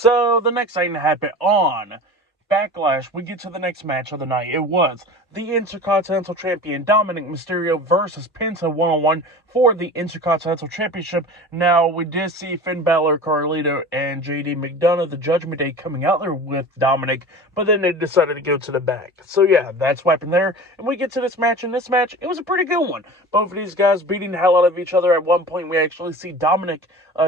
So the next thing to happen on Backlash, we get to the next match of the night. It was the Intercontinental Champion Dominik Mysterio versus Penta one-on-one for the Intercontinental Championship. Now, we did see Finn Balor, Carlito, and JD McDonough, the Judgment Day, coming out there with Dominik, but then they decided to go to the back. So yeah, that's what happened there. And we get to this match, and this match, it was a pretty good one. Both of these guys beating the hell out of each other. At one point, we actually see Dominik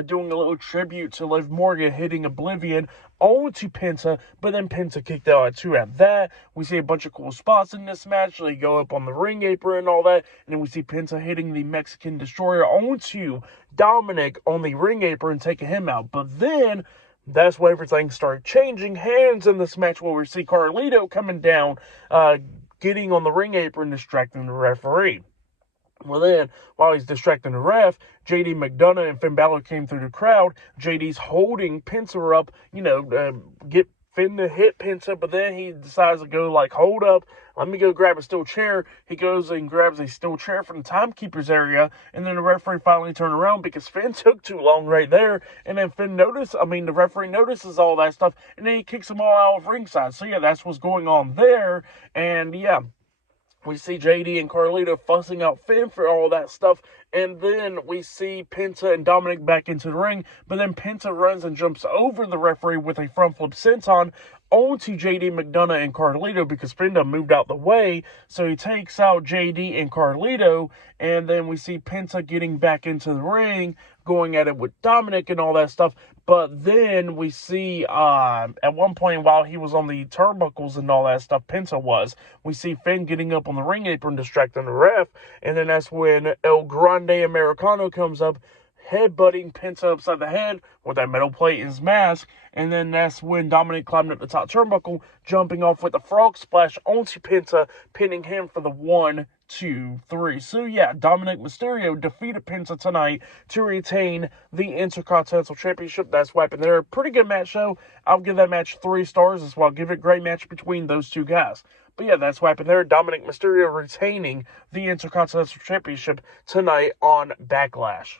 doing a little tribute to Liv Morgan, hitting Oblivion onto Penta, but then Penta kicked out at 2 at that. We see a bunch of cool spots in this match. They go up on the ring apron and all that, and then we see Penta hitting the Mexican Destroyer onto Dominik on the ring apron, taking him out. But then that's when everything started changing hands in this match, where we see Carlito coming down, getting on the ring apron, distracting the referee. Well, then, while he's distracting the ref, JD McDonough and Finn Balor came through the crowd. JD's holding Penta up, get Finn to hit Penta, but then he decides to go like, hold up, let me go grab a steel chair. He goes and grabs a steel chair from the timekeeper's area, and then the referee finally turned around because Finn took too long right there, and then the referee notices all that stuff, and then he kicks them all out of ringside. So yeah, that's what's going on there, and yeah, we see JD and Carlito fussing out Finn for all that stuff. And then we see Penta and Dominik back into the ring. But then Penta runs and jumps over the referee with a front flip senton onto JD McDonough and Carlito because Penta moved out the way. So he takes out JD and Carlito. And then we see Penta getting back into the ring, going at it with Dominik and all that stuff. But then we see at one point while he was on the turnbuckles and all that stuff, we see Finn getting up on the ring apron, distracting the ref. And then that's when El Grande Americano comes up, headbutting Penta upside the head with that metal plate in his mask. And then that's when Dominik climbed up the top turnbuckle, jumping off with a frog splash onto Penta, pinning him for the 1, 2, 3. So yeah, Dominik Mysterio defeated Penta tonight to retain the Intercontinental Championship. That's what happened there. Pretty good match, though. I'll give that match 3 stars as well. I'll give it a great match between those two guys. But yeah, that's what happened there. Dominik Mysterio retaining the Intercontinental Championship tonight on Backlash.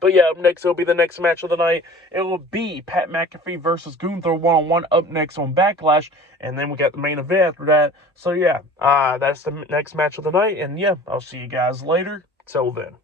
But yeah, up next, it'll be the next match of the night. It will be Pat McAfee versus Gunther one-on-one up next on Backlash. And then we got the main event after that. So yeah, that's the next match of the night. And yeah, I'll see you guys later. Till then.